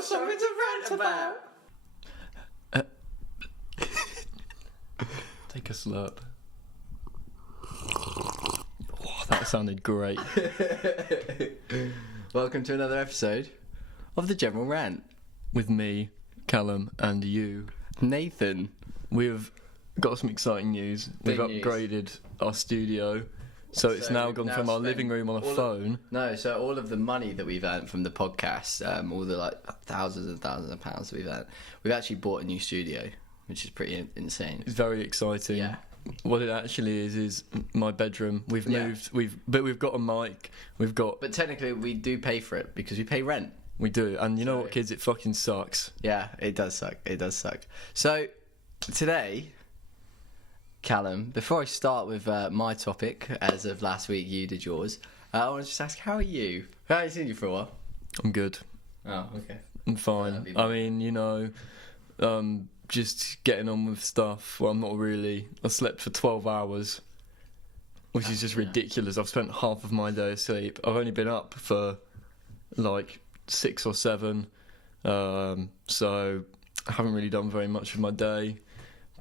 got something to rant about. Take a slurp. Oh, that sounded great. Welcome to another episode of the General Rant With me, Callum, and you, Nathan. We've got some exciting news. Big We've news. upgraded our studio, so it's So now we've gone now from our spent living room on a phone. So all of the money that we've earned from the podcast, all the like thousands and thousands of pounds that we've earned, we've actually bought a new studio, which is pretty insane. It's very exciting. Yeah. What it actually is my bedroom. We've Yeah. moved. We've got a mic. But technically, we do pay for it because we pay rent. We do, and you know So- what, kids? It fucking sucks. Yeah, it does suck. It does suck. So today, Callum, before I start with my topic, as of last week, you did yours. I want to just ask, how are you? I haven't seen you for a while. I'm good. Oh, okay. I'm fine. That'd be I mean, you know, just getting on with stuff. Well, I'm not really. I slept for 12 hours, which is just ridiculous. I've spent half of my day asleep. I've only been up for like 6 or 7, so I haven't really done very much of my day.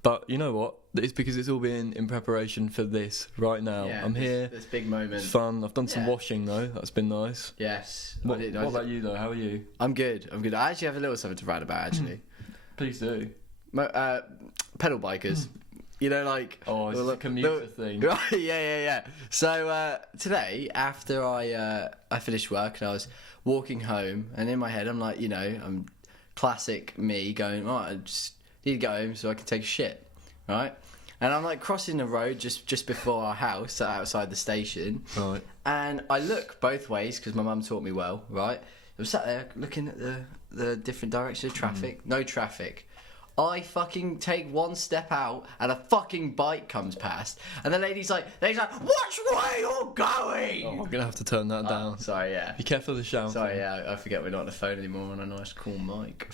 But you know what? It's because it's all been in preparation for this right now. Yeah, I'm here. This big moment. It's fun. I've done some Yeah. washing though. That's been nice. Yes. What about you though? How are you? I'm good. I actually have a little something to write about, actually. Please do. Pedal bikers. You know, like... Oh, it's a commuter thing. Right, yeah. So today, after I finished work and I was walking home, and in my head I'm like, you know, I'm classic me going, oh, I just need to go home so I can take a shit, right? And I'm like crossing the road just before our house, outside the station, Right. and I look both ways because my mum taught me well, right? I'm sat there looking at the different direction of traffic, no traffic. I fucking take one step out and a fucking bike comes past, and the lady's like, which way you're going? Oh, I'm gonna have to turn that down. Sorry, yeah. Be careful of the shouting. Sorry, yeah, I forget we're not on the phone anymore on a nice cool mic.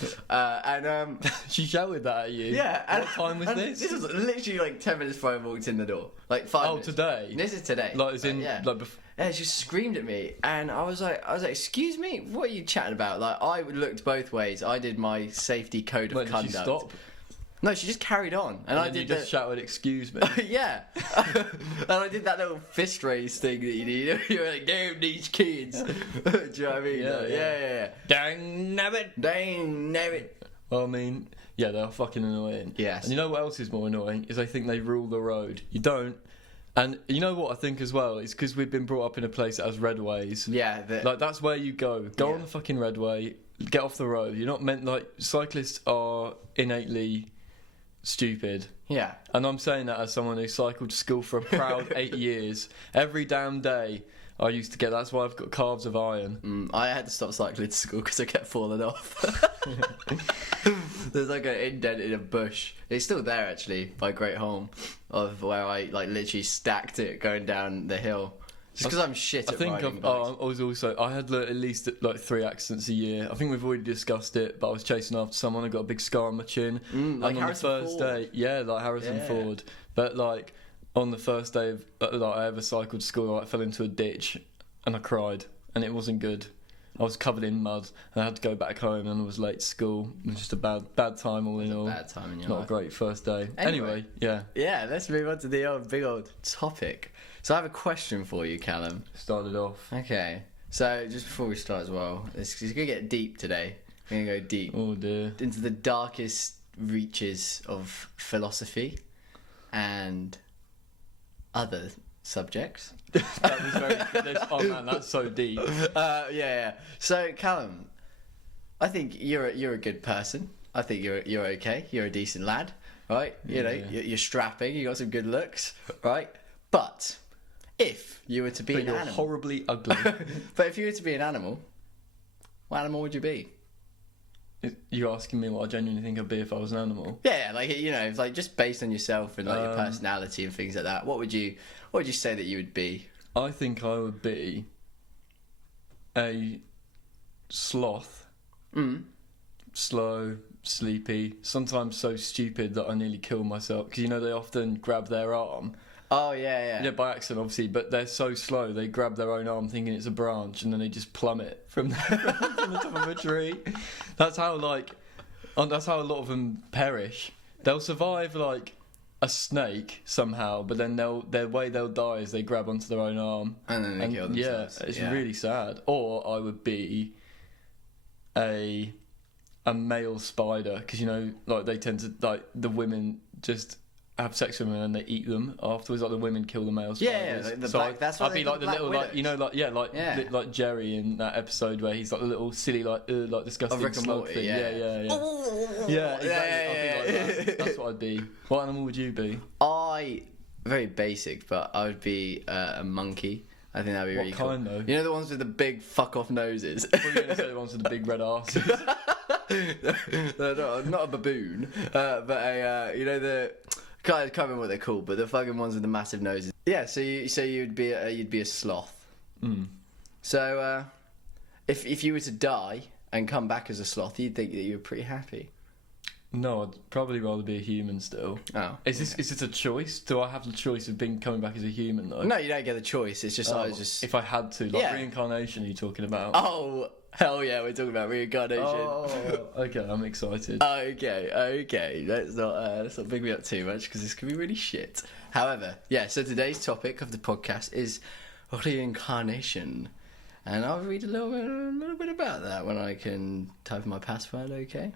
She shouted that at you. Yeah. What time was this? This was literally like 10 minutes before I walked in the door. Like 5 minutes. Today? This is today. Like, as in, yeah. like, Yeah, she screamed at me, and I was like, excuse me, what are you chatting about? Like, I looked both ways. I did my safety code of Wait, conduct. did she stop? No, she just carried on, and I And did you just shouted, "Excuse me." yeah, and I did that little fist raise thing that you do. You're like, damn these kids. Do you know what I mean? Yeah. Dang nabbit. Dang, damn it. Well, I mean, yeah, they're fucking annoying. Yes. And you know what else is more annoying? Is I think they rule the road. You don't. And you know what I think as well? It's because we've been brought up in a place that has redways. Yeah, Like, that's where you go. Go Yeah. on the fucking redway. Get off the road. You're not meant, like, cyclists are innately stupid. yeah. And I'm saying that as someone who cycled to school for a proud 8 years. Every damn day I used to get. That's why I've got calves of iron. I had to stop cycling to school because I kept falling off. There's like an indent in a bush. It's still there actually by Great Holm, of where I like literally stacked it going down the hill. Just because I'm shit I at think riding bikes. I was also. I had at least like 3 accidents a year. I think we've already discussed it, but I was chasing after someone. I got a big scar on my chin. Like and on Harrison the first Ford. day, yeah, like Harrison Yeah. Ford. But like on the first day of like I ever cycled to school, I fell into a ditch and I cried, and it wasn't good. I was covered in mud, and I had to go back home, and I was late to school. It was just a bad time all in all. Bad time in your Not life. a great first day. Anyway. Anyway, yeah. Yeah, let's move on to the big old topic. So I have a question for you, Callum. Started off. Okay. So just before we start as well, it's gonna get deep today. We're gonna go deep Oh dear. into the darkest reaches of philosophy and other subjects. That was very. Oh man, that's so deep. Yeah. So Callum, I think you're a good person. I think you're okay. You're a decent lad, right? You know, Yeah. you're strapping. You got some good looks, right? But if you were to be But an you're animal, horribly ugly. but if you were to be an animal, what animal would you be? You're asking me what I genuinely think I'd be if I was an animal? Yeah, like you know, it's like just based on yourself and like your personality and things like that. What would you say that you would be? I think I would be a sloth. Slow, sleepy, sometimes so stupid that I nearly kill myself. Because you know they often grab their arm Oh yeah. Yeah, by accident, obviously, but they're so slow. They grab their own arm thinking it's a branch, and then they just plummet from the, from the top of a tree. That's how that's how a lot of them perish. They'll survive like a snake somehow, but then their way they'll die is they grab onto their own arm, and then they kill themselves. Yeah, it's really sad. Or I would be a male spider, because like they tend to, like, the women just have sex with them and then they eat them afterwards. Like the women kill the male spiders. That's what I'd be like the little widows. like Jerry in that episode where he's like the little silly like disgusting Rick and slug Morty, thing. Yeah, exactly. I'd be like that. That's what I'd be. What animal would you be? Very basic, but I would be a monkey. I think that'd be really cool. What kind though? You know the ones with the big fuck off noses? I thought you were going to say the ones with the big red asses. No, not a baboon, but the can't remember what they're called, but the fucking ones with the massive noses. Yeah, so you'd be a sloth. Mm. So if you were to die and come back as a sloth, you'd think that you were pretty happy. No, I'd probably rather be a human still. Oh, is this a choice? Do I have the choice of coming back as a human though? No, you don't get the choice. It's just if I had to, reincarnation. Are you talking about? Oh, hell yeah, we're talking about reincarnation. Oh, okay, I'm excited. Okay. Let's not big me up too much because this could be really shit. However, yeah. So today's topic of the podcast is reincarnation, and I'll read a little bit about that when I can type in my password. Okay.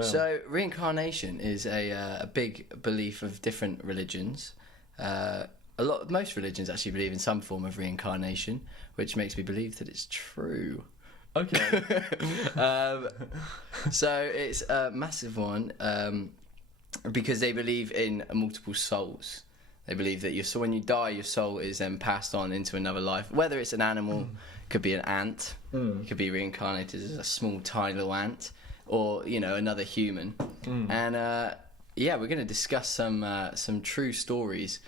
So reincarnation is a big belief of different religions. Most religions actually believe in some form of reincarnation, which makes me believe that it's true. Okay. So it's a massive one because they believe in multiple souls. They believe that when you die, your soul is then passed on into another life. Whether it's an animal, could be an ant, could be reincarnated as a small, tiny little ant, or another human. And we're going to discuss some true stories.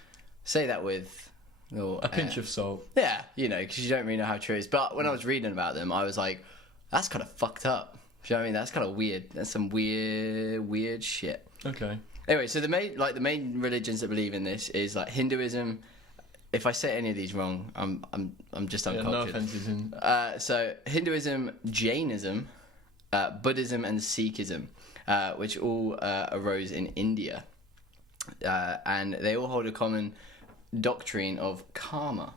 Say that with a pinch of salt. Yeah, because you don't really know how true it is. But when I was reading about them, I was like, that's kind of fucked up. Do you know what I mean? That's kind of weird. That's some weird shit. Okay. Anyway, so the main religions that believe in this is like Hinduism. If I say any of these wrong, I'm just uncultured. No offenses. So Hinduism, Jainism, Buddhism, and Sikhism, which all arose in India, and they all hold a common doctrine of karma,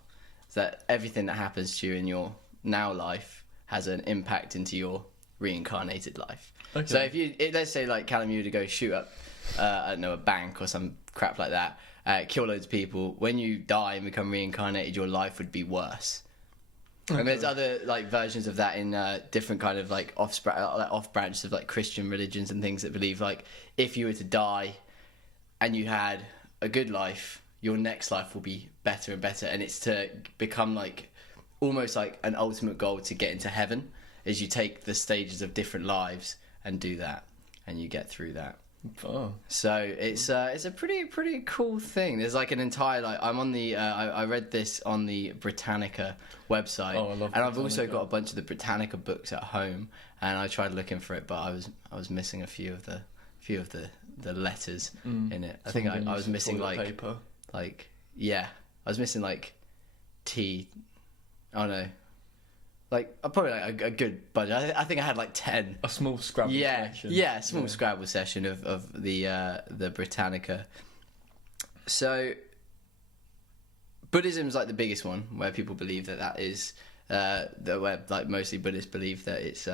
that everything that happens to you in your now life has an impact into your reincarnated life. Okay. So let's say like Callum, you were to go shoot up a bank or some crap like that, kill loads of people, when you die and become reincarnated, your life would be worse. Okay. And there's other like versions of that in different kind of like off branches of like Christian religions and things that believe like if you were to die and you had a good life, your next life will be better and better, and it's to become like almost like an ultimate goal to get into heaven, is you take the stages of different lives and do that, and you get through that. Oh. So it's a pretty cool thing. There's like an entire I'm on the I read this on the Britannica website. Oh, I love and Britannica. I've also got a bunch of the Britannica books at home, and I tried looking for it, but I was missing a few of the letters in it. I think I was missing like paper. I was missing like T. Oh no. Like probably like a good budget. I think I had like 10. A small Scrabble session. Yeah, a small Scrabble session of the Britannica. So Buddhism's like the biggest one, where people believe that is where like mostly Buddhists believe that it's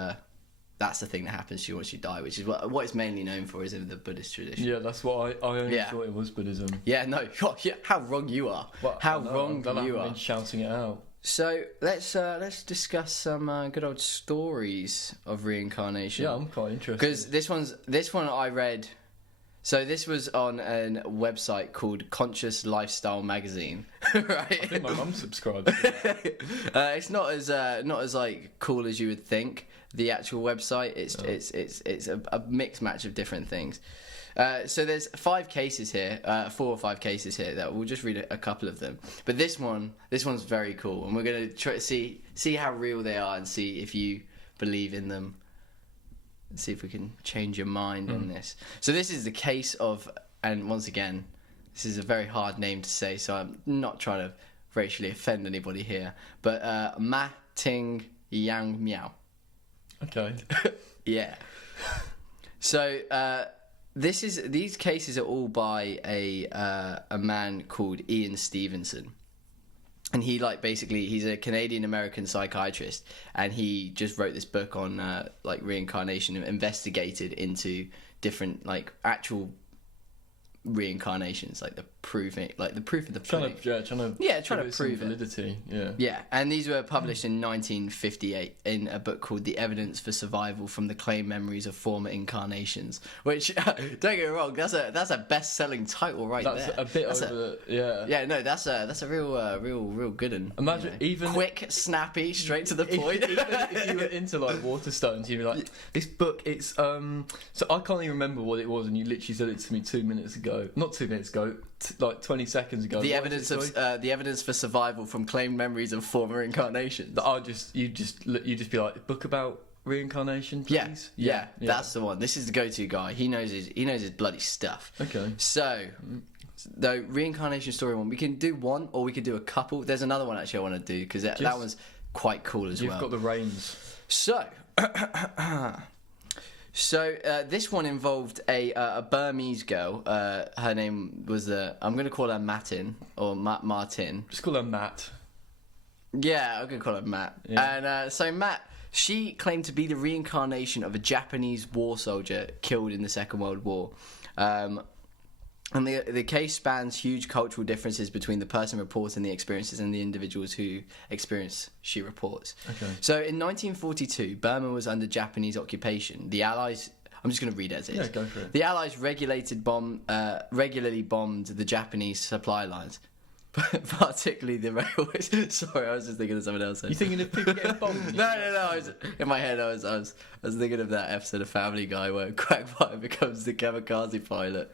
that's the thing that happens to you once you die, which is what it's mainly known for, is in the Buddhist tradition. Yeah, that's what I only thought it was Buddhism. Yeah, no, how wrong you are. How wrong you are. Been shouting it out. So let's discuss some good old stories of reincarnation. Yeah, I'm quite interested. Because this one I read. So this was on a website called Conscious Lifestyle Magazine, right? I think my mum subscribed to that. It's not as like cool as you would think. The actual website, it's a mixed match of different things. So there's 5 cases here, 4 or 5 cases here that we'll just read a couple of them. But this one's very cool, and we're gonna try to see how real they are and see if you believe in them. And see if we can change your mind on this. So this is the case of, and once again, this is a very hard name to say, so I'm not trying to racially offend anybody here. But Ma Ting Yang Miao. Okay. Yeah. So these cases are all by a man called Ian Stevenson. And he he's a Canadian American psychiatrist, and he just wrote this book on reincarnation and investigated into different actual reincarnations, the proof of the pudding. Trying to prove validity. And these were published in 1958 in a book called The Evidence for Survival from the Claimed Memories of Former Incarnations, which don't get me wrong, that's a best-selling title that's there. That's a real good one. Imagine even quick, snappy, straight to the point. Even if you were into Waterstones, you'd be like, this book, it's so I can't even remember what it was, and you literally said it to me 2 minutes ago. Not 2 minutes ago, 20 seconds ago. The evidence for survival from claimed memories of former incarnations. You'd just be like, book about reincarnation, please. Yeah, that's the one. This is the go-to guy. He knows his bloody stuff. Okay. So, the reincarnation story one, we can do one or we could do a couple. There's another one actually I want to do because that one's quite cool as well. You've got the reins. So, this one involved a Burmese girl. Her name was I'm going to call her Martin or Martin. Just call her Matt. Yeah, I'm going to call her Matt. Yeah. And so Matt, she claimed to be the reincarnation of a Japanese war soldier killed in the Second World War. And the case spans huge cultural differences between the person reporting the experiences and the individuals who experience she reports. Okay. So in 1942, Burma was under Japanese occupation. The Allies... I'm just going to read it as it is. Yeah, go for it. The Allies regularly bombed the Japanese supply lines, particularly the railways. Sorry, I was just thinking of something else. You thinking of people getting bombed? No. In my head, I was thinking of that episode of Family Guy where Quagmire becomes the kamikaze pilot.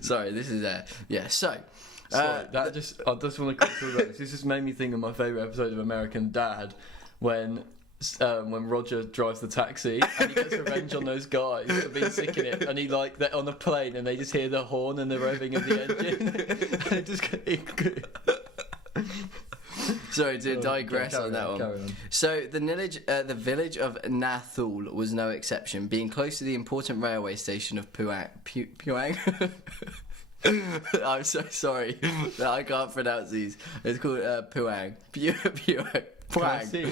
Sorry, this is So, I just want to quick through this. This just made me think of my favourite episode of American Dad when Roger drives the taxi and he gets revenge on those guys for being sick in it, and they're on a plane and they just hear the horn and the revving of the engine. And Sorry to digress on that one. Carry on. So the village of Nathul was no exception, being close to the important railway station of Puang. I'm so sorry that I can't pronounce these. It's called Puang. Puang. I think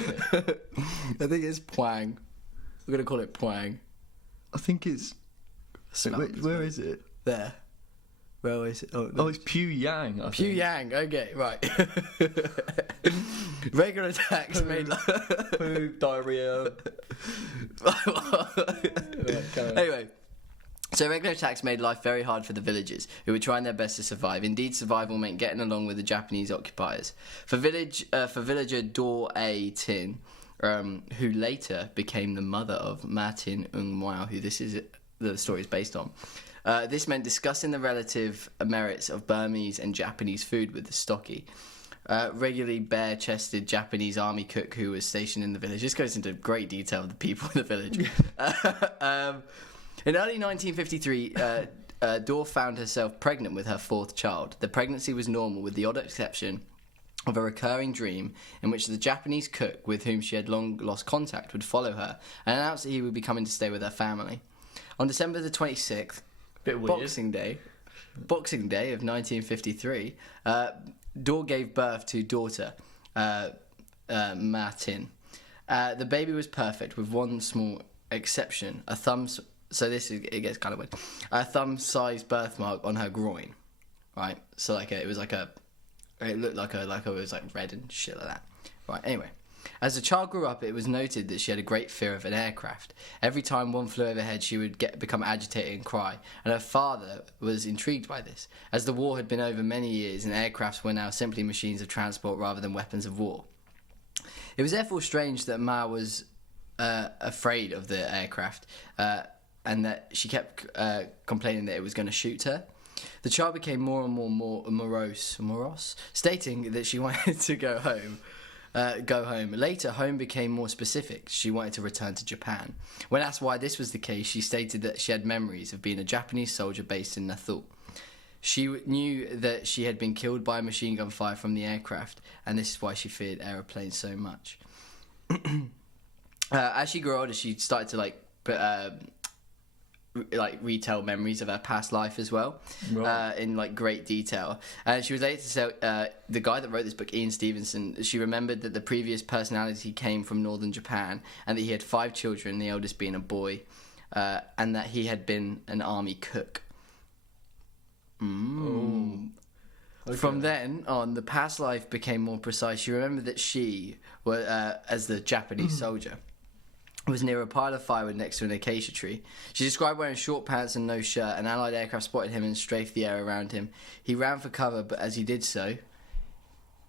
it's Puang. We're gonna call it Puang. I think it's. Where is it? There. Railway. It's Pyongyang. Pyongyang. Okay, right. Regular attacks made. Food, diarrhea. Anyway. So regular attacks made life very hard for the villagers, who were trying their best to survive. Indeed, survival meant getting along with the Japanese occupiers. For villager Dor A Tin, who later became the mother of Ma Tin Ung Mwao, who the story is based on. This meant discussing the relative merits of Burmese and Japanese food with the stocky. Regularly bare-chested Japanese army cook who was stationed in the village. This goes into great detail of the people in the village. In early 1953, Dor found herself pregnant with her fourth child. The pregnancy was normal, with the odd exception of a recurring dream in which the Japanese cook, with whom she had long lost contact, would follow her and announce that he would be coming to stay with her family. On December the 26th, Boxing Day of 1953, Dor gave birth to daughter, Martin. The baby was perfect, with one small exception: a it gets kind of weird. A thumb-sized birthmark on her groin, right? So it looked like it was red and shit like that, right? Anyway, as the child grew up, it was noted that she had a great fear of an aircraft. Every time one flew overhead, she would become agitated and cry, and her father was intrigued by this, as the war had been over many years and aircrafts were now simply machines of transport rather than weapons of war. It was therefore strange that Ma was afraid of the aircraft, and that she kept complaining that it was going to shoot her. The child became more and more morose, stating that she wanted to go home. go home. Later, home became more specific. She wanted to return to Japan. When asked why this was the case, she stated that she had memories of being a Japanese soldier based in Nathul. She knew that she had been killed by a machine gun fire from the aircraft, and this is why she feared aeroplanes so much. As she grew older, she started to retell memories of her past life as well, Right. in great detail. And she was later to tell the guy that wrote this book, Ian Stevenson, she remembered that the previous personality came from northern Japan, and that he had 5 children, the eldest being a boy, and that he had been an army cook. Okay. From then on, the past life became more precise. She remembered that she, as the Japanese soldier, was near a pile of firewood next to an acacia tree. She described wearing short pants and no shirt. An Allied aircraft spotted him and strafed the air around him. He ran for cover, but as he did so,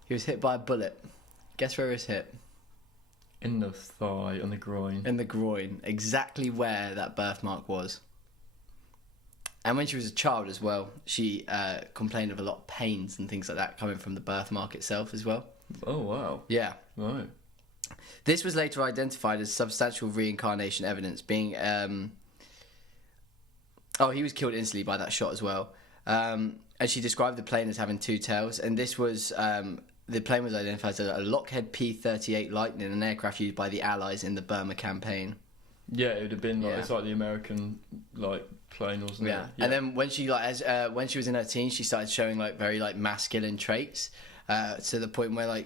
he was hit by a bullet. Guess where he was hit? In the thigh, on the groin. In the groin. Exactly where that birthmark was. And when she was a child as well, she complained of a lot of pains and things like that coming from the birthmark itself as well. Oh, wow. Yeah. Right. This was later identified as substantial reincarnation evidence, being... he was killed instantly by that shot as well. And she described the plane as having 2 tails, and this was... the plane was identified as a Lockheed P-38 Lightning, an aircraft used by the Allies in the Burma campaign. Yeah, it would have been it's like the American plane, wasn't it? Yeah. And then when she when she was in her teens, she started showing very masculine traits, to the point where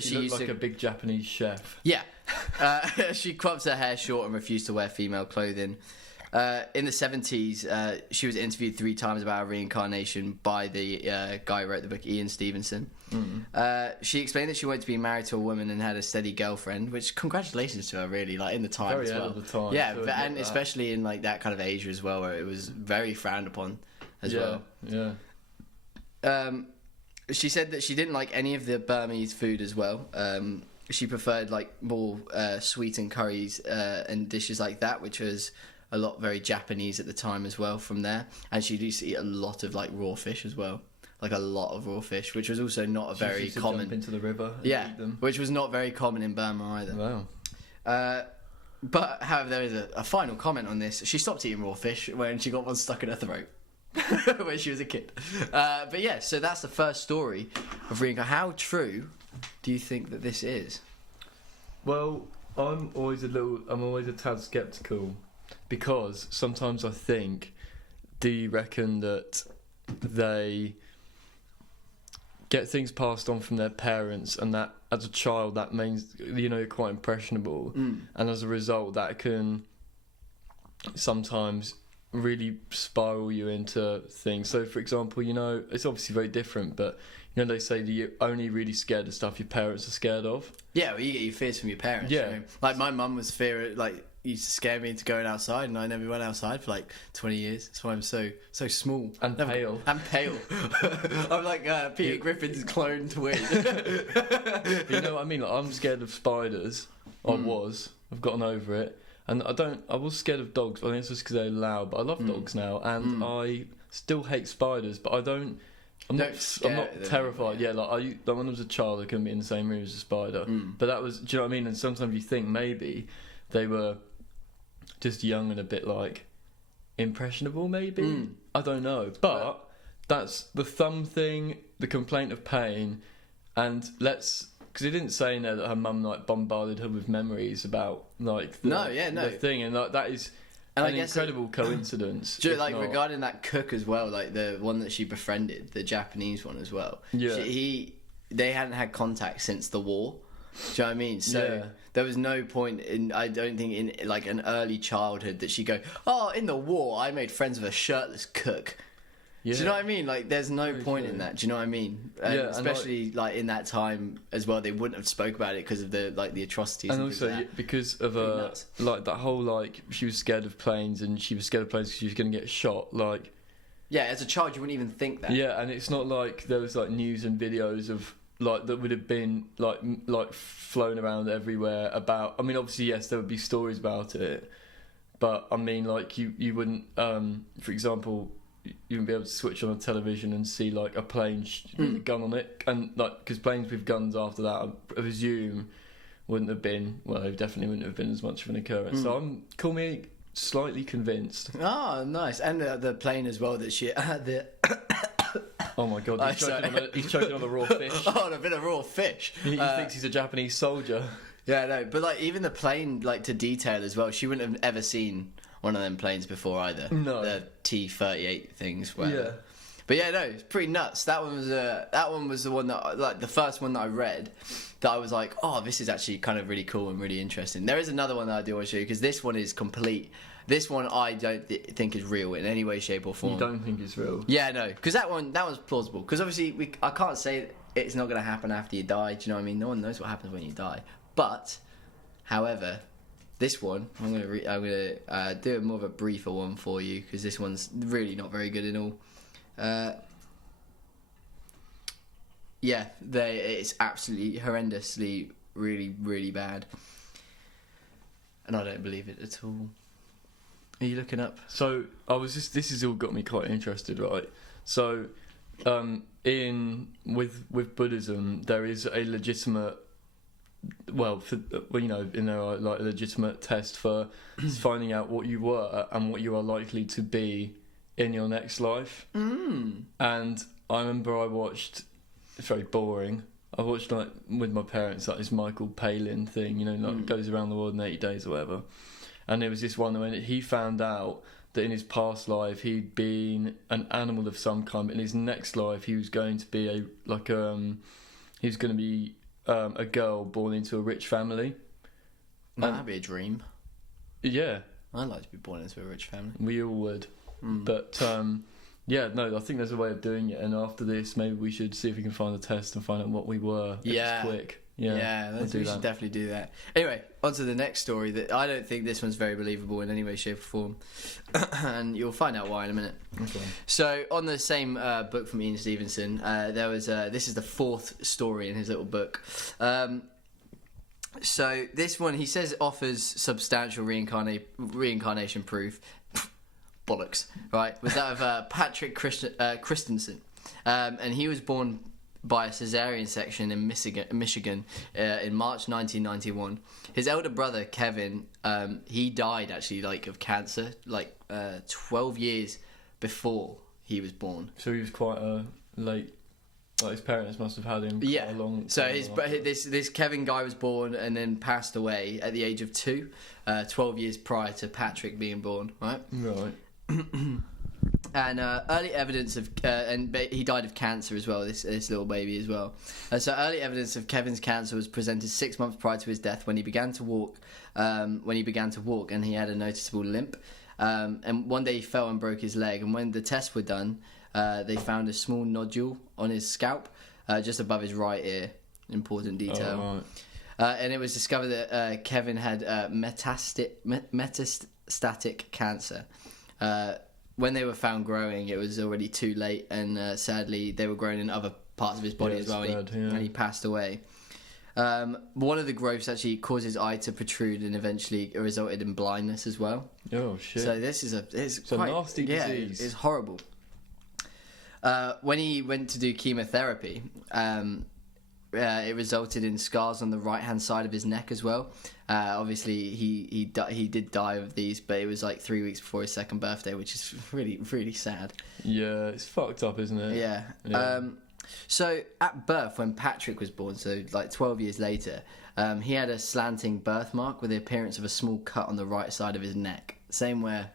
she looked like a big Japanese chef. Yeah. She cropped her hair short and refused to wear female clothing. In the 70s, she was interviewed 3 times about her reincarnation by the guy who wrote the book, Ian Stevenson. She explained that she wanted to be married to a woman and had a steady girlfriend, which congratulations to her, really, in the time Very as well. ahead of the time. Yeah, So and especially in that kind of age as well, where it was very frowned upon as well. Yeah. She said that she didn't like any of the Burmese food as well. She preferred more sweetened curries and dishes like that, which was a lot very Japanese at the time as well from there. And she used to eat a lot of raw fish as well. A lot of raw fish, which was also not very used to common. Jump into the river and Yeah, eat them. which was not very common in Burma either. Wow. But however, there is a final comment on this. She stopped eating raw fish when she got one stuck in her throat when she was a kid. But yeah, so that's the first story of reincarnation. How true do you think that this is? Well, I'm always a tad skeptical, because sometimes I think, do you reckon that they get things passed on from their parents, and that as a child that means you're quite impressionable, and as a result that can sometimes really spiral you into things. So for example, it's obviously very different, but they say that you're only really scared of stuff your parents are scared of. Yeah, well, you get your fears from your parents. Yeah. My mum was used to scare me into going outside, and I never went outside for 20 years. That's why I'm so small And pale. I'm pale. I'm like Peter Griffin's clone twin. But you know what I mean? I'm scared of spiders. I've gotten over it. And I was scared of dogs, but I think it's just because they're loud. But I love dogs now, and I still hate spiders. But I'm not terrified. Yeah, when I was a child, I couldn't be in the same room as a spider. But that was, do you know what I mean? And sometimes you think maybe they were just young and a bit impressionable, maybe. I don't know. But that's the thumb thing, the complaint of pain, and because it didn't say in there that her mum bombarded her with memories about the thing, and that is an incredible coincidence. Regarding that cook as well, the one that she befriended, the Japanese one as well. Yeah. They hadn't had contact since the war. Do you know what I mean? So there was no point I don't think in an early childhood that she'd go, in the war I made friends with a shirtless cook. Yeah. Do you know what I mean? There's no point in that. Do you know what I mean? Especially in that time as well, they wouldn't have spoke about it because of the atrocities. And also because of that whole she was scared of planes, and she was scared of planes because she was going to get shot. Yeah, as a child you wouldn't even think that. Yeah, and it's not like there was news and videos of that would have been flown around everywhere about. I mean, obviously yes, there would be stories about it, but I mean you wouldn't. For example, you would be able to switch on a television and see like a plane with a gun on it, and like because planes with guns after that, I presume wouldn't have been, well, they definitely wouldn't have been as much of an occurrence. So call me slightly convinced. Oh, nice. And the plane as well that she the Oh my god, he's choking on the raw fish. Oh, a bit of raw fish. He thinks he's a Japanese soldier. Yeah, no, but like even the plane, like to detail as well, she wouldn't have ever seen one of them planes before either. No. The T-38 things. Whatever. Yeah. But yeah, no, it's pretty nuts. That one was the one that, like, the first one that I read, that I was like, oh, this is actually kind of really cool and really interesting. There is another one that I do want to show you, because this one is complete. This one I don't think is real in any way, shape, or form. You don't think it's real? Yeah, no, because that one's plausible. Because obviously I can't say it's not going to happen after you die. Do you know what I mean? No one knows what happens when you die. But, however, this one I'm gonna do more of a briefer one for you, because this one's really not very good at all. Yeah, it's absolutely horrendously, really, really bad, and I don't believe it at all. Are you looking up? So this has all got me quite interested, right? So, with Buddhism, there is a legitimate, in there are like a legitimate test for finding out what you were and what you are likely to be in your next life. And I remember I watched, it's very boring, I watched like with my parents like this Michael Palin thing, like goes around the world in 80 days or whatever, and there was this one when he found out that in his past life he'd been an animal of some kind, but in his next life he was going to be a girl born into a rich family. That'd be a dream. Yeah, I'd like to be born into a rich family. we all would. But I think there's a way of doing it, and after this maybe we should see if we can find a test and find out what we were. Yeah, it's quick. We should definitely do that. Anyway, on to the next story. That I don't think this one's very believable in any way, shape, or form, and you'll find out why in a minute. Okay. So, on the same book from Ian Stevenson, there was this is the fourth story in his little book. So this one, he says, offers substantial reincarnation proof. Bollocks, right? Was that of Patrick Christensen, and he was born by a cesarean section in Michigan in March 1991. His elder brother Kevin, he died actually of cancer 12 years before he was born. So he was quite late. Like his parents must have had him quite a long. So this Kevin guy was born and then passed away at the age of 2, 12 years prior to Patrick being born. Right. Right. And early evidence of he died of cancer as well, this little baby as well. So early evidence of Kevin's cancer was presented 6 months prior to his death, when he began to walk and he had a noticeable limp, and one day he fell and broke his leg, and when the tests were done, they found a small nodule on his scalp just above his right ear. Important detail. Oh, right. And it was discovered that Kevin had metastatic cancer. When they were found growing, it was already too late, and sadly they were growing in other parts of his body as well, and he passed away. One of the growths actually caused his eye to protrude and eventually resulted in blindness as well. Oh shit! So this is a nasty disease. It's horrible. When he went to do chemotherapy, it resulted in scars on the right-hand side of his neck as well. Obviously, he did die of these, but it was 3 weeks before his second birthday, which is really, really sad. Yeah, it's fucked up, isn't it? Yeah. So at birth, when Patrick was born, so 12 years later, he had a slanting birthmark with the appearance of a small cut on the right side of his neck. Same where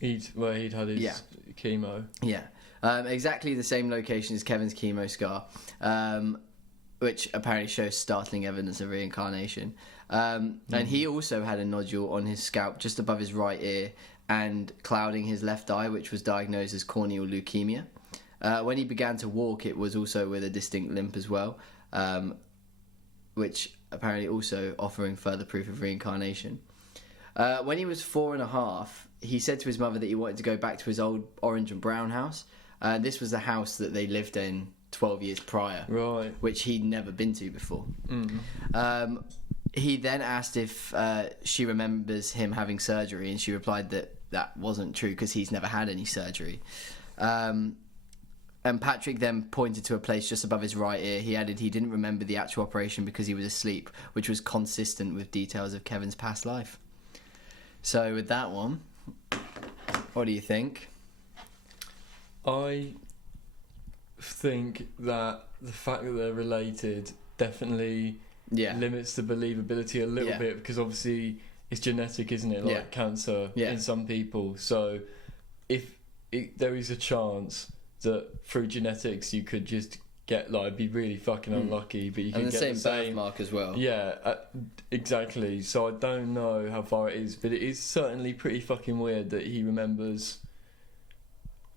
he'd had his chemo. Yeah. Exactly the same location as Kevin's chemo scar, which apparently shows startling evidence of reincarnation. And he also had a nodule on his scalp just above his right ear and clouding his left eye, which was diagnosed as corneal leukemia. When he began to walk, it was also with a distinct limp as well, which apparently also offering further proof of reincarnation. When he was 4.5, he said to his mother that he wanted to go back to his old orange and brown house. This was the house that they lived in 12 years prior, right? Which he'd never been to before. He then asked if she remembers him having surgery, and she replied that that wasn't true because he's never had any surgery. And Patrick then pointed to a place just above his right ear. He added he didn't remember the actual operation because he was asleep, which was consistent with details of Kevin's past life. So with that one, what do you think? I think that the fact that they're related definitely limits the believability a little bit, because obviously it's genetic, isn't it? Like cancer in some people. So if there is a chance that through genetics you could just get, like, be really fucking unlucky, but you could get the same birthmark as well. Yeah, exactly. So I don't know how far it is, but it is certainly pretty fucking weird that he remembers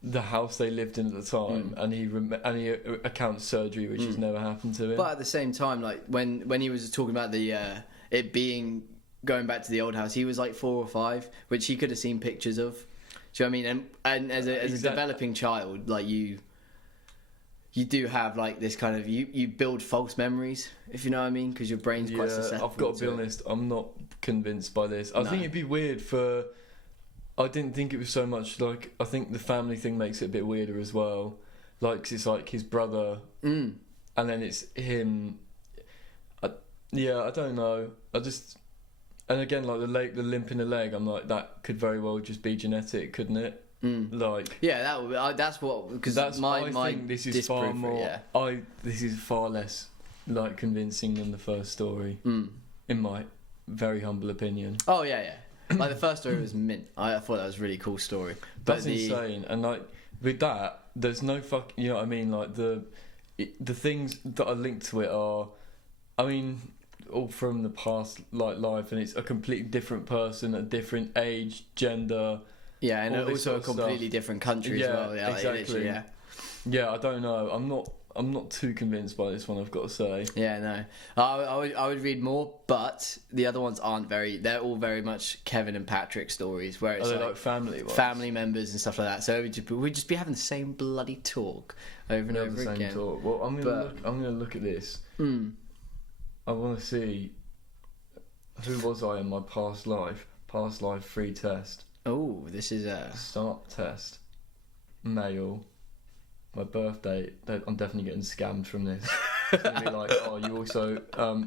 the house they lived in at the time, and he accounts surgery, which has never happened to him. But at the same time, like when he was talking about the it being going back to the old house, he was like 4 or 5, which he could have seen pictures of. Do you know what I mean? And as a developing child, like you do have like this kind of you build false memories, if you know what I mean, because your brain's quite susceptible. I've got to be honest, I'm not convinced by this. I think it'd be weird for. I didn't think it was so much like. I think the family thing makes it a bit weirder as well. Like, 'cause it's like his brother, and then it's him. I don't know. And again, like the limp in the leg, I'm like, that could very well just be genetic, couldn't it? Like, that's what, because I my think this is far more. This is far less like convincing than the first story, in my very humble opinion. Oh yeah. Like the first story was mint. I thought that was a really cool story. But that's insane. And like with that, there's no fuck. You know what I mean? Like the things that are linked to it are, I mean, all from the past like life, and it's a completely different person, a different age, gender. Yeah, and also a completely different country as well. Yeah, exactly. Like, yeah, I don't know. I'm not too convinced by this one, I've got to say. Yeah, no. I would read more, but the other ones aren't they're all very much Kevin and Patrick stories, where it's like family ones? Family members and stuff like that. So we'd just be having the same bloody talk over and over again. Talk. Well, I'm gonna look at this. I want to see who was I in my past life free test. Oh, this is a start test. Male. My birthday. I'm definitely getting scammed from this. It's gonna be like, oh, you also.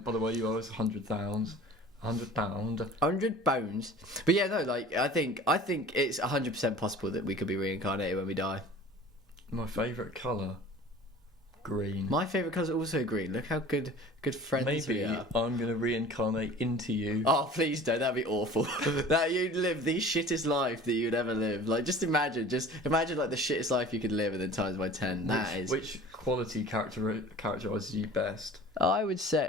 By the way, you owe us £100. £100. But yeah, no, like I think it's 100% possible that we could be reincarnated when we die. My favourite colour. Green. My favourite colour is also green. Look how good friends we are. Maybe I'm going to reincarnate into you. Oh, please don't. That'd be awful. That you'd live the shittest life that you'd ever live. Like, just imagine like the shittest life you could live and then times by 10. Which quality characterises you best? I would say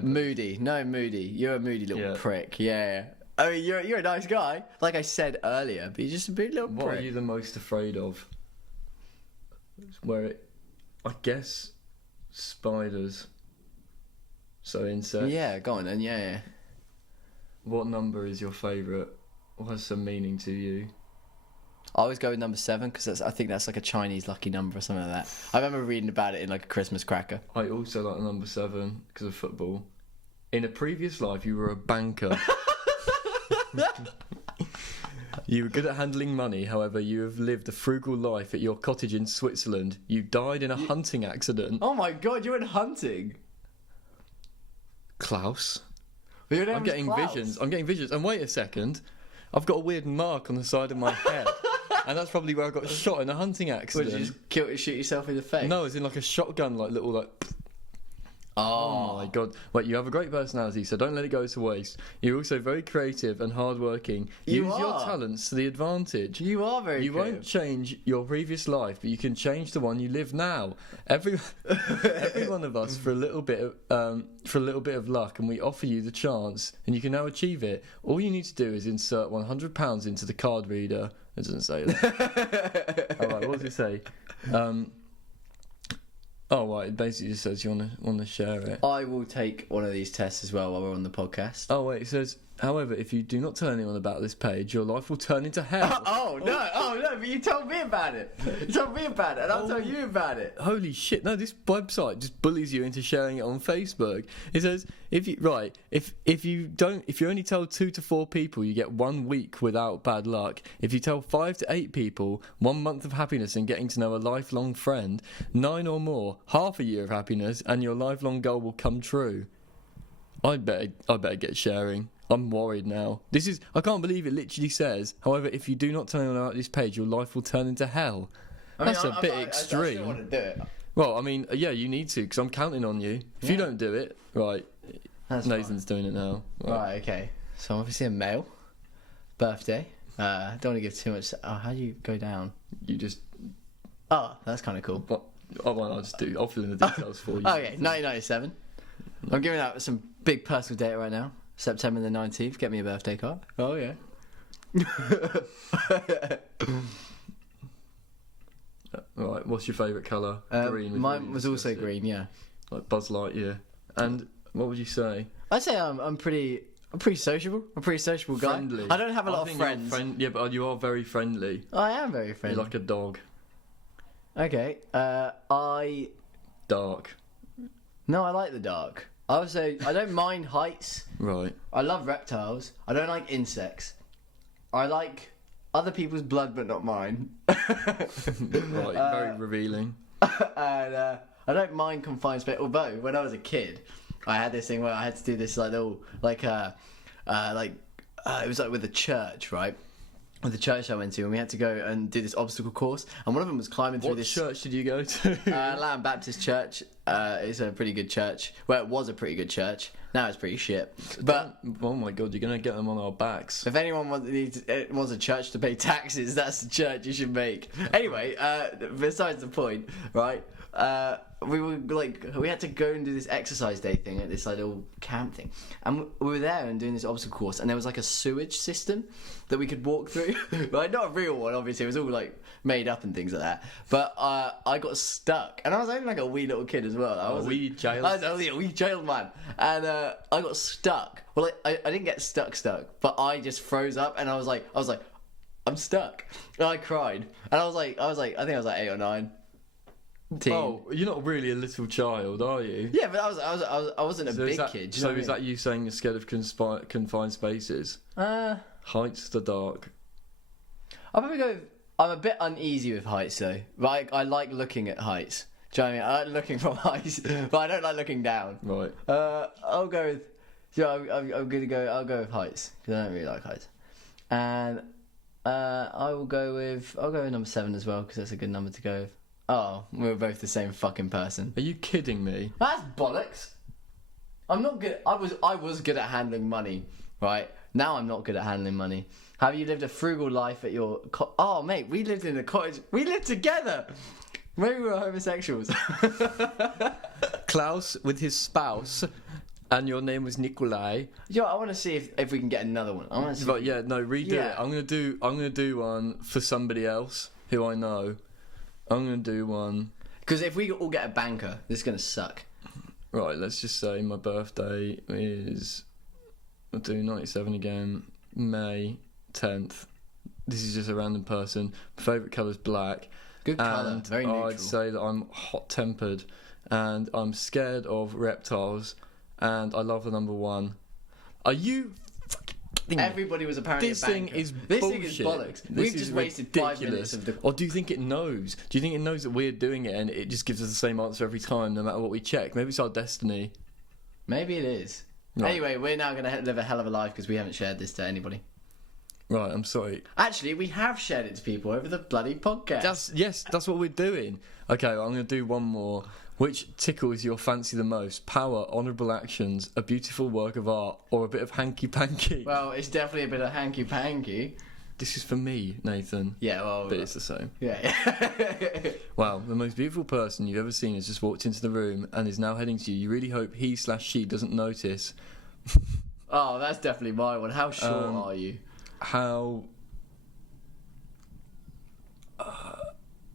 moody. No, moody. You're a moody little prick. Yeah. I mean, you're a nice guy, like I said earlier, but you're just a big little prick. What are you the most afraid of? I guess spiders. So insects. Yeah, go on then. Yeah. What number is your favourite? What has some meaning to you? I always go with number 7 because I think that's like a Chinese lucky number or something like that. I remember reading about it in like a Christmas cracker. I also like the number 7 because of football. In a previous life, you were a banker. You were good at handling money, however, you have lived a frugal life at your cottage in Switzerland. You died in a hunting accident. Oh my god, you went hunting? Klaus? I'm getting visions. And wait a second, I've got a weird mark on the side of my head. And that's probably where I got shot in a hunting accident. Would you just shoot yourself in the face? No, it's in like a shotgun, like little like... Oh my god. Wait, you have a great personality, so don't let it go to waste. You're also very creative and hardworking. Use your talents to the advantage. You are very You creative. won't change your previous life, but you can change the one you live now. Every one of us for a little bit of luck, and we offer you the chance, and you can now achieve it. All you need to do is insert £100 into the card reader. It doesn't say that. Alright, what does it say? Oh, right, it basically just says you want to share it. I will take one of these tests as well while we're on the podcast. Oh, wait, it says, However, if you do not tell anyone about this page, your life will turn into hell. Oh no! But you told me about it. You told me about it, and I'll tell you about it. Holy shit! No, this website just bullies you into sharing it on Facebook. It says if you only tell 2 to 4 people, you get 1 week without bad luck. If you tell 5 to 8 people, 1 month of happiness and getting to know a lifelong friend, 9 or more, half a year of happiness, and your lifelong goal will come true. I better get sharing. I'm worried now. I can't believe it literally says, however, if you do not tell anyone about this page, your life will turn into hell. That's a bit extreme. I still want to do it. Well, I mean, yeah, you need to, because I'm counting on you. If you don't do it, right, That's Nathan's doing it now. Right, okay. So I'm obviously a male. Birthday. Don't want to give too much... Oh, how do you go down? You just... Oh, that's kind of cool. I'll fill in the details for you. Okay, 1997. I'm giving out some big personal data right now. September the 19th. Get me a birthday card. Oh, yeah. Right, what's your favourite colour? Green. Mine was also green, yeah. Like Buzz Lightyear. And what would you say? I'd say I'm pretty sociable. I'm a pretty sociable guy. Friendly. I don't have a lot of friends. Yeah, but you are very friendly. I am very friendly. You're like a dog. Okay. Dark. No, I like the dark. I would say I don't mind heights. Right. I love reptiles. I don't like insects. I like other people's blood, but not mine. Right, very revealing. And I don't mind confined space. Although when I was a kid, I had this thing where I had to do this it was like with the church, right? With the church I went to, and we had to go and do this obstacle course, and one of them was climbing through this. What church did you go to? Lamb Baptist Church. It's a pretty good church. Well, it was a pretty good church. Now it's pretty shit. But oh my god, you're gonna get them on our backs. if anyone wants a church to pay taxes, that's the church you should make. Anyway, besides the point, right? We had to go and do this exercise day thing at this little camp thing, and we were there and doing this obstacle course, and there was like a sewage system that we could walk through. Right, not a real one, obviously. It was all like made up and things like that. But I got stuck, and I was only like a wee little kid as well. I was a wee child. I was only a wee child, man, and I got stuck. Well, I didn't get stuck, but I just froze up, and I was like, I'm stuck, and I cried, and I was like, I think I was like 8 or 9. Teen. Oh, you're not really a little child, are you? Yeah, but I wasn't a big kid. So is that you saying you're scared of confined spaces? Heights, the dark. I'll probably go. I'm a bit uneasy with heights though. Like I like looking at heights. Do you know what I mean? I like looking from heights, but I don't like looking down. Right. I'll go with. Yeah, I'm gonna go. I'll go with heights because I don't really like heights. And I'll go with number 7 as well because that's a good number to go with. Oh, we're both the same fucking person. Are you kidding me? That's bollocks. I'm not good. I was good at handling money, right? Now I'm not good at handling money. Have you lived a frugal life at your... Oh, mate, we lived in a cottage. We lived together. Maybe we were homosexuals. Klaus with his spouse, and your name was Nikolai. Yo, I want to see if we can get another one. I want to see. But yeah, no, redo it. I'm gonna do one for somebody else who I know. I'm going to do one. Because if we all get a banker, this is going to suck. Right, let's just say my birthday is... I'll do 97 again. May 10th. This is just a random person. My favourite colour's black. Good colour, very neutral. I'd say that I'm hot-tempered. And I'm scared of reptiles. And I love the number 1. Are you... Everybody was apparently this a banker. This bullshit. thing is bollocks. We've just wasted ridiculous. 5 minutes of the... Or do you think it knows? Do you think it knows that we're doing it and it just gives us the same answer every time, no matter what we check? Maybe it's our destiny. Maybe it is. Right. Anyway, we're now going to live a hell of a life because we haven't shared this to anybody. Right, I'm sorry. Actually, we have shared it to people over the bloody podcast. That's what we're doing. Okay, well, I'm going to do one more. Which tickles your fancy the most? Power, honourable actions, a beautiful work of art, or a bit of hanky-panky? Well, it's definitely a bit of hanky-panky. This is for me, Nathan. Yeah, well... But it's the same. Yeah. Wow, the most beautiful person you've ever seen has just walked into the room and is now heading to you. You really hope he/she doesn't notice. Oh, that's definitely my one. How sure are you? How...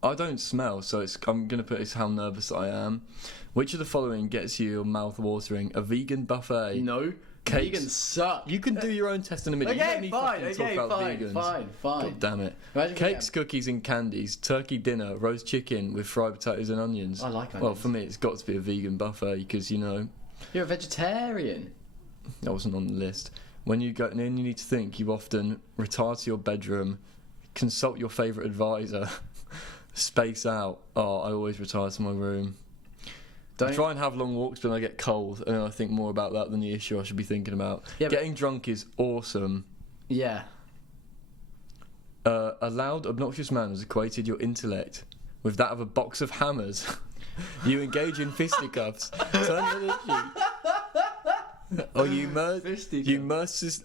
I don't smell, so I'm going to put it's how nervous I am. Which of the following gets you your mouth watering? A vegan buffet? No. Cakes. Vegans suck. You can do your own test in a minute. You don't Okay, need fine. fucking talk Okay, about fine. vegans. Fine. God damn it. Imagine Cakes, cookies, and candies. Turkey dinner, roast chicken with fried potatoes and onions. I like onions. Well, for me, it's got to be a vegan buffet because You're a vegetarian. that wasn't on the list. When you go in, you need to think. You often retire to your bedroom, consult your favourite advisor, space out. Oh, I always retire to my room. I try and have long walks, but I get cold, and I think more about that than the issue I should be thinking about. Yeah, Getting drunk is awesome. Yeah. A loud, obnoxious man has equated your intellect with that of a box of hammers. You engage in fisticuffs, turn the other cheek, or you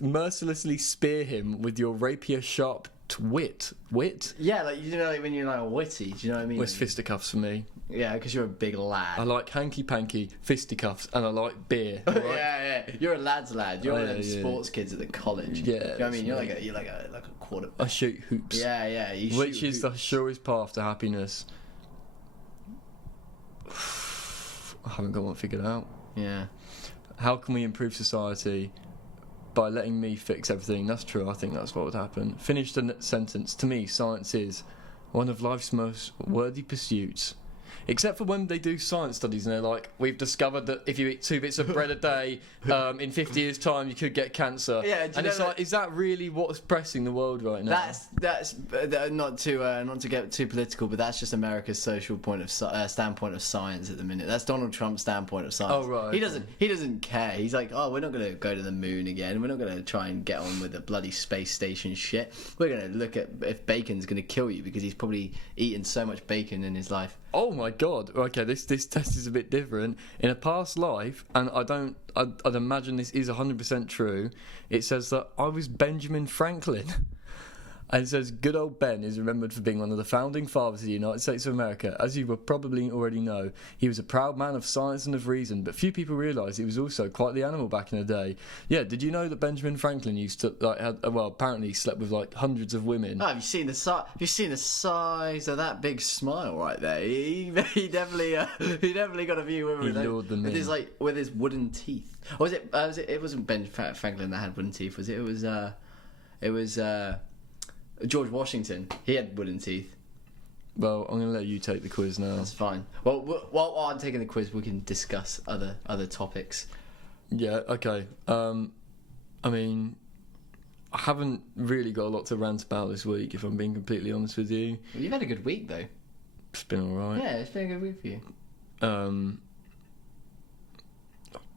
mercilessly spear him with your rapier-sharp wit. Wit? Yeah, like you know, like when you're like witty. Do you know what I mean? Well, it's fisticuffs for me. Yeah, because you're a big lad. I like hanky-panky, fisticuffs, and I like beer. Right? Yeah. You're a lad's lad. You're one of them yeah. sports kids at the college. Yeah, You know what I mean? You're me. like a quarterback. I shoot hoops. Yeah. Which is the surest path to happiness. I haven't got one figured out. Yeah. How can we improve society? By letting me fix everything. That's true. I think that's what would happen. Finish the sentence. To me, science is one of life's most worthy pursuits. Except for when they do science studies and they're like, we've discovered that if you eat 2 bits of bread a day, in 50 years' time you could get cancer. Yeah, and it's like, is that really what's pressing the world right now? That's not to get too political, but that's just America's social standpoint of science at the minute. That's Donald Trump's standpoint of science. Oh, right. He doesn't care. He's like, oh, we're not going to go to the moon again. We're not going to try and get on with the bloody space station shit. We're going to look at if bacon's going to kill you because he's probably eaten so much bacon in his life. Oh my god! Okay, this test is a bit different. In a past life, and I'd imagine this is 100% true. It says that I was Benjamin Franklin. And it says, good old Ben is remembered for being one of the founding fathers of the United States of America. As you will probably already know, he was a proud man of science and of reason, but few people realise he was also quite the animal back in the day. Yeah, did you know that Benjamin Franklin used to, apparently he slept with, hundreds of women? Oh, have you seen the size of that big smile right there? He definitely got a few women He lured them in. with his wooden teeth. Or it wasn't Ben Franklin that had wooden teeth, was it? It was George Washington. He had wooden teeth. Well, I'm going to let you take the quiz now. That's fine. Well, while I'm taking the quiz, we can discuss other topics. Yeah, okay. I mean, I haven't really got a lot to rant about this week, if I'm being completely honest with you. Well, you've had a good week, though. It's been alright. Yeah, it's been a good week for you.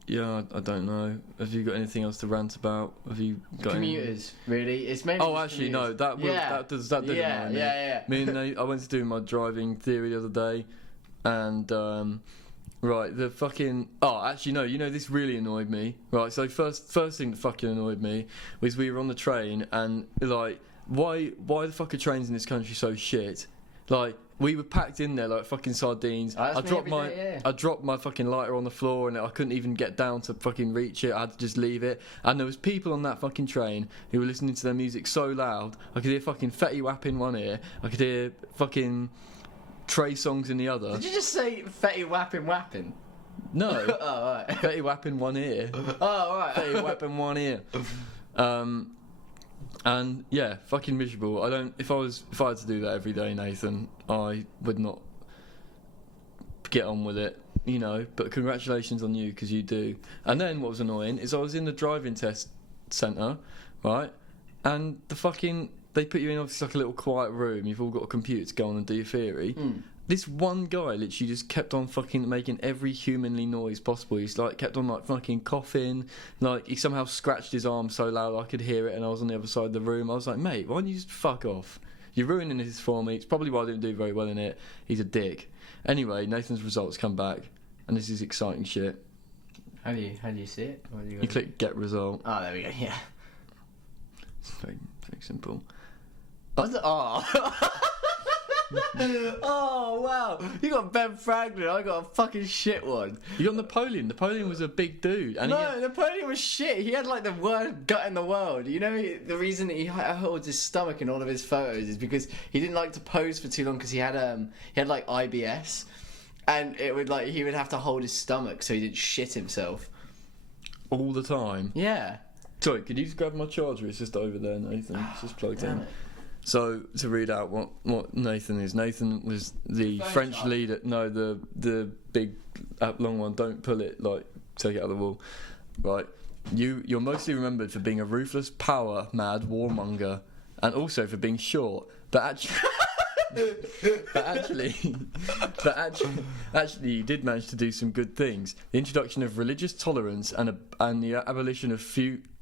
Yeah, I don't know. Have you got anything else to rant about? Have you got commuters? Really? It's mainly. Oh, actually, no. That does annoy me. Yeah. I went to do my driving theory the other day, and right, the fucking. Oh, actually, no. You know, this really annoyed me. Right, so first thing that fucking annoyed me was we were on the train, and why the fuck are trains in this country so shit? We were packed in there like fucking sardines. I dropped my fucking lighter on the floor and I couldn't even get down to fucking reach it. I had to just leave it. And there was people on that fucking train who were listening to their music so loud. I could hear fucking Fetty Wap in one ear. I could hear fucking Trey songs in the other. Did you just say Fetty Wappin'? No. Oh, right. Fetty Wap in one ear. Oh, right. Fetty Wap in one ear. And yeah, fucking miserable. If I had to do that every day, Nathan, I would not get on with it, you know. But congratulations on you, because you do. And then what was annoying is I was in the driving test centre, right? And they put you in obviously like a little quiet room. You've all got a computer to go on and do your theory. This one guy literally just kept on fucking making every humanly noise possible. He's kept on fucking coughing. He somehow scratched his arm so loud I could hear it, and I was on the other side of the room. I was like, mate, why don't you just fuck off? You're ruining this for me. It's probably why I didn't do very well in it. He's a dick. Anyway, Nathan's results come back, and this is exciting shit. How do you see it? You click get result. Oh, there we go. Yeah. It's very, very simple. Oh wow! You got Ben Franklin. I got a fucking shit one. You got Napoleon. Napoleon was a big dude. And Napoleon was shit. He had the worst gut in the world. You know, the reason that he holds his stomach in all of his photos is because he didn't like to pose for too long because he had IBS, and it would he would have to hold his stomach so he didn't shit himself. all the time. Yeah. Sorry, could you just grab my charger? It's just over there, Nathan. It's just plugged Damn in. it. So, to read out what Nathan is. Nathan was the French charger. leader. No, the big long one. Don't pull it, like, take it out of the wall. Right. You're mostly remembered for being a ruthless, power-mad warmonger, and also for being short. But actually, actually, you did manage to do some good things. The introduction of religious tolerance and the abolition of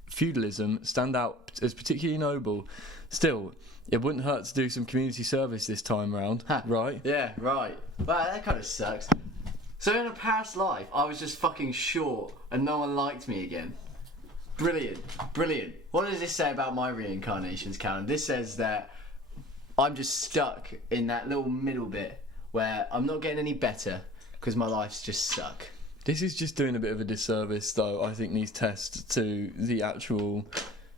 feudalism stand out as particularly noble. Still, it wouldn't hurt to do some community service this time round, right? Yeah, right. Well, that kind of sucks. So in a past life, I was just fucking short and no one liked me again. Brilliant, brilliant. What does this say about my reincarnations, Callum? This says that I'm just stuck in that little middle bit where I'm not getting any better because my life's just suck. This is just doing a bit of a disservice, though, I think, these tests to the actual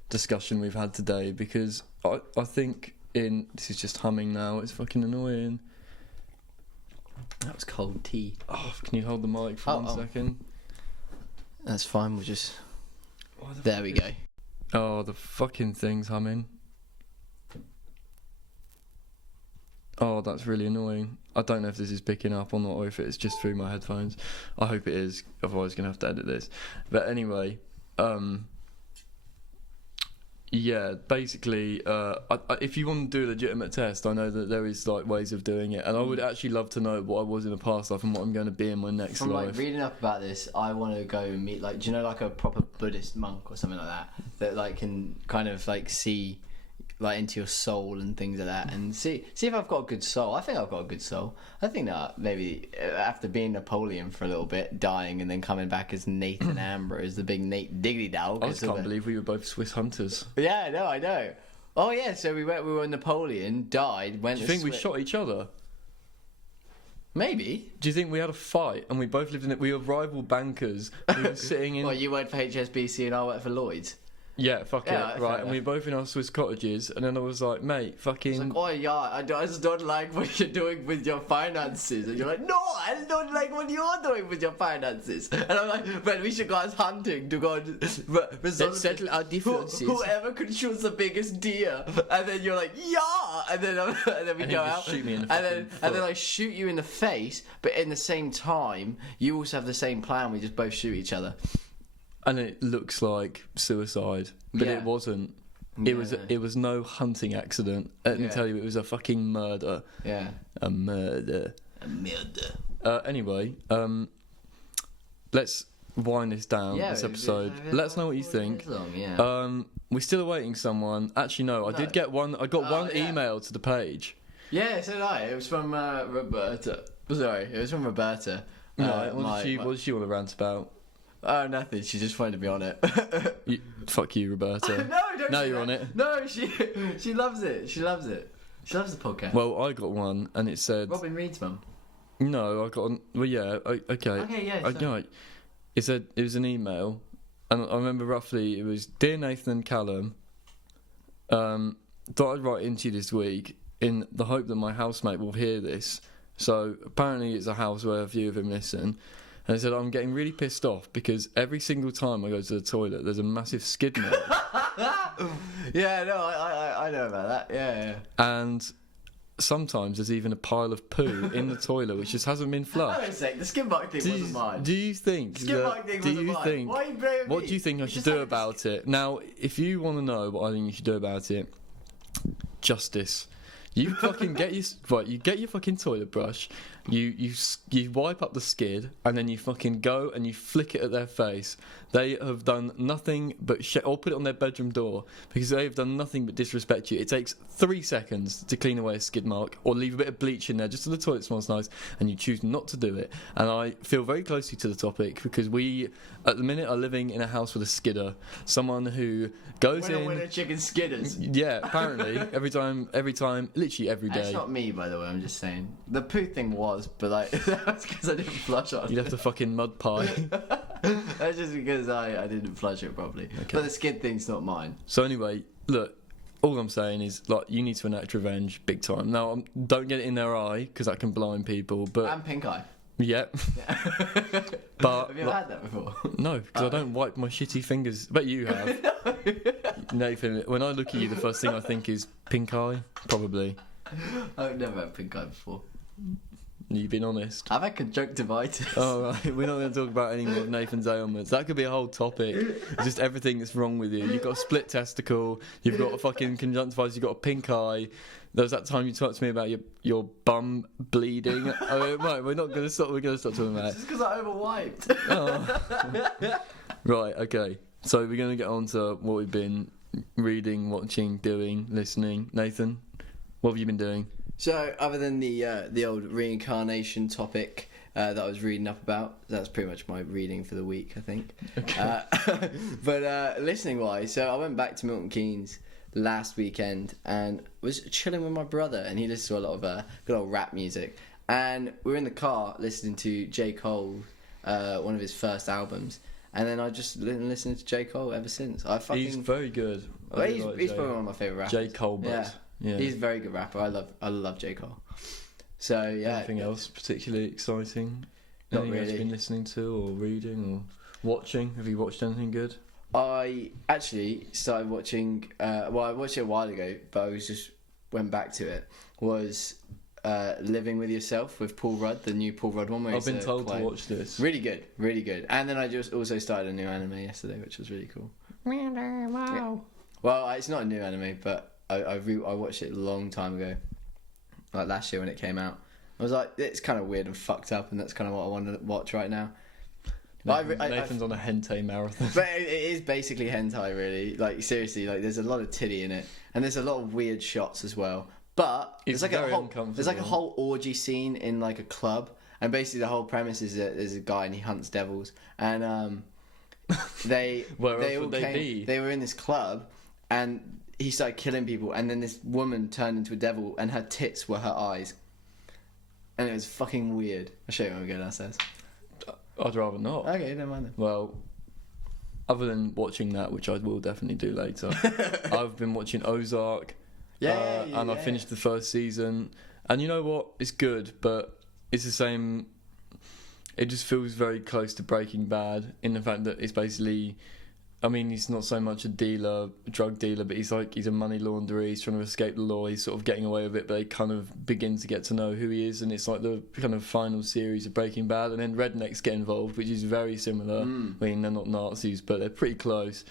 discussion we've had today, because I think this is just humming now, it's fucking annoying. That was cold tea. Oh, can you hold the mic for 1 second? That's fine, we'll just... There we go. Oh, the fucking thing's humming. Oh, that's really annoying. I don't know if this is picking up or not, or if it's just through my headphones. I hope it is, otherwise I'm going to have to edit this. But anyway, yeah, basically, if you want to do a legitimate test, I know that there is like ways of doing it, and I would actually love to know what I was in a past life and what I'm going to be in my next From life. like reading up about this, I want to go and meet, like, do you know, like a proper Buddhist monk or something like that like can kind of like see like into your soul and things like that, and see if I've got a good soul. I think I've got a good soul. I think that maybe after being Napoleon for a little bit, dying and then coming back as Nathan Amber as the big Nate Diggity Dog. I just can't believe we were both Swiss hunters. Yeah, no, I know. Oh yeah, so we were Napoleon, died, went. Do you think we shot each other? Maybe. Do you think we had a fight and we both lived in it? We were rival bankers. We were sitting in. Well, you worked for HSBC and I worked for Lloyd's. Yeah, fuck Yeah, it, right? And we were both in our Swiss cottages, and then I was like, mate, fucking. It's like, oh yeah, I just don't like what you're doing with your finances. And you're like, no, I just don't like what you're doing with your finances. And I'm like, man, we should go out hunting to go and resolve. Let's settle our differences. Whoever could shoot the biggest deer. And then you're like, yeah. And then we And go you out. just shoot me in the and fucking then I shoot you in the face. But in the same time, you also have the same plan. We just both shoot each other. And it looks like suicide, but Yeah. it wasn't. It was no hunting accident. Let me tell you, it was a fucking murder. Yeah. A murder. A murder. Anyway, let's wind this down. This episode. Let us know what you think. Long, yeah. We're still awaiting someone. Actually, no. I did get one. I got one yeah. email to the page. Yeah, so did I. It was from Roberta. Sorry, it was from Roberta. Right. What did she want to rant about? Oh, nothing. She just wanted to be on it. Fuck you, Roberta. No, don't. Now say you're that. on it. No, she loves it. She loves it. She loves the podcast. Well, I got one, and it said. Robin Reed's mum. No, I got. Well, yeah. Okay. Okay, yeah. Okay. It said it was an email, and I remember roughly it was, Dear Nathan and Callum, thought I'd write into you this week in the hope that my housemate will hear this. So apparently it's a house where a few of them listen. And it said, I'm getting really pissed off because every single time I go to the toilet, there's a massive skid mark. Yeah, no, I know about that. Yeah. And sometimes there's even a pile of poo in the toilet which just hasn't been flushed. Wait a sec, the skin mark thing wasn't mine. Do you think? Skin mark thing wasn't mine. Why are you blaming me? What do you think I should do about it? Now, if you want to know what I think you should do about it, justice. You fucking get your fucking toilet brush, you wipe up the skid, and then you fucking go and you flick it at their face. They have done nothing but or put it on their bedroom door, because they have done nothing but disrespect you. It takes 3 seconds to clean away a skid mark, or leave a bit of bleach in there just so the toilet smells nice, and you choose not to do it. And I feel very closely to the topic, because we, at the minute, are living in a house with a skidder. Someone who goes Winner chicken skidders. Yeah, apparently, every time, literally every day. That's not me, by the way, I'm just saying. The poo thing was, but like, that's because I didn't flush on it. You left a fucking mud pie. That's just because I didn't flush it properly. Okay. But the skid thing's not mine. So anyway, look, all I'm saying is, like, you need to enact revenge big time. Now, don't get it in their eye, because that can blind people, but... And pink eye. Yep. Yeah. But have you ever had that before? no, because I don't wipe my shitty fingers. I bet you have. Nathan, when I look at you, the first thing I think is pink eye. Probably. I've never had pink eye before. You've been honest. I've had conjunctivitis. Oh, right. We're not going to talk about any more of Nathan's ailments. That could be a whole topic. It's just everything that's wrong with you. You've got a split testicle. You've got a fucking conjunctivitis. You've got a pink eye. There was that time you talked to me about your bum bleeding. Right, we're not going to stop. We're going to stop talking about it. Just because I overwiped. Oh. Right. Okay. So we're going to get on to what we've been reading, watching, doing, listening. Nathan, what have you been doing? So, other than the old reincarnation topic that I was reading up about, that's pretty much my reading for the week, I think. Okay. But listening wise, so I went back to Milton Keynes last weekend and was chilling with my brother, and he listens to a lot of good old rap music. And we were in the car listening to J. Cole, one of his first albums. And then I just been listening to J. Cole ever since. He's very good. Well, he's probably one of my favourite rappers. J. Cole, but yeah. He's a very good rapper. I love J. Cole. So yeah. Anything else particularly exciting? Not Anything else really. you've been listening to or reading or watching? Have you watched anything good? I actually started watching. Well, I watched it a while ago, but I went back to it. Was Living with Yourself with Paul Rudd, the new Paul Rudd one. Where I've been told to watch this. Really good, really good. And then I just also started a new anime yesterday, which was really cool. Wow. Yeah. Well, it's not a new anime, but I watched it a long time ago, like last year when it came out. I was like, it's kind of weird and fucked up, and that's kind of what I want to watch right now. Nathan's on a hentai marathon. But it is basically hentai, really. Like seriously, like there's a lot of titty in it, and there's a lot of weird shots as well. But It's there's like very a whole uncomfortable. there's like a whole orgy scene in like a club, and basically the whole premise is that there's a guy and he hunts devils, and they Where they else all would they came, be? They were in this club, and he started killing people, and then this woman turned into a devil, and her tits were her eyes, and it was fucking weird. I'll show you when we go downstairs. I'd rather not. Okay, never mind then. Well, other than watching that, which I will definitely do later, I've been watching Ozark. And I finished the first season. And you know what? It's good, but it's the same. It just feels very close to Breaking Bad in the fact that it's basically. I mean, he's not so much a drug dealer, but he's a money launderer. He's trying to escape the law. He's sort of getting away with it, but they kind of begin to get to know who he is, and it's like the kind of final series of Breaking Bad. And then rednecks get involved, which is very similar. I mean, they're not Nazis, but they're pretty close.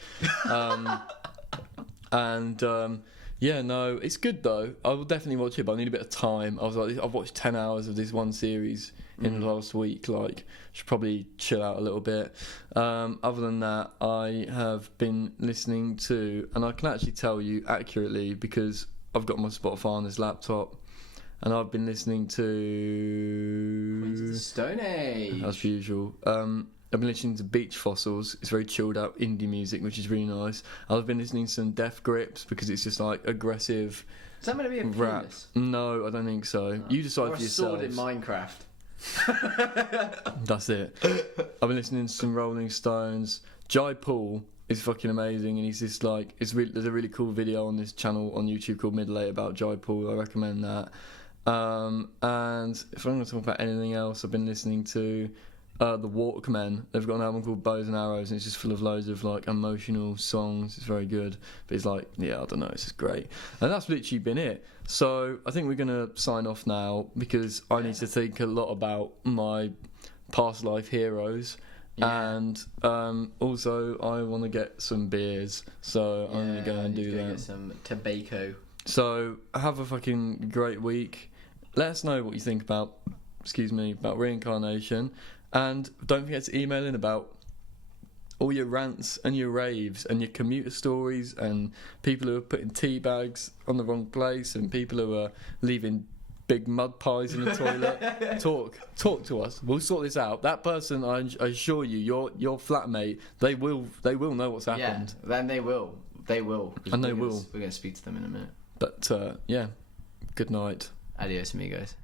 Yeah, no, it's good though. I will definitely watch it, but I need a bit of time. I was like, I've watched 10 hours of this one series in the last week. Like, should probably chill out a little bit. Other than that, I have been listening to, and I can actually tell you accurately because I've got my Spotify on this laptop, and I've been listening to Queens of the Stone Age. as usual. I've been listening to Beach Fossils. It's very chilled out indie music, which is really nice. I've been listening to some Death Grips because it's just like aggressive Is that meant to be a rap. penis? No, I don't think so. You decide Or for a sword in yourselves. Minecraft? That's it. I've been listening to some Rolling Stones. Jai Paul is fucking amazing, and he's just like there's a really cool video on this channel on YouTube called Middle Eight about Jai Paul. I recommend that. And if I'm going to talk about anything else, I've been listening to the Walkmen. They've got an album called Bows and Arrows, and it's just full of loads of like emotional songs. It's very good, but it's like, yeah, I don't know, it's just great. And that's literally been it. So I think we're gonna sign off now because I need to think a lot about my past life heroes. Yeah. And also I want to get some beers, so I'm gonna go and do that. Get some tobacco. So have a fucking great week. Let us know what you think about reincarnation. And don't forget to email in about all your rants and your raves and your commuter stories and people who are putting tea bags on the wrong place and people who are leaving big mud pies in the toilet. Talk to us. We'll sort this out. That person, I assure you, your flatmate, they will know what's happened. Yeah, then they will. And they will. We're going to speak to them in a minute. But yeah, good night. Adios, amigos.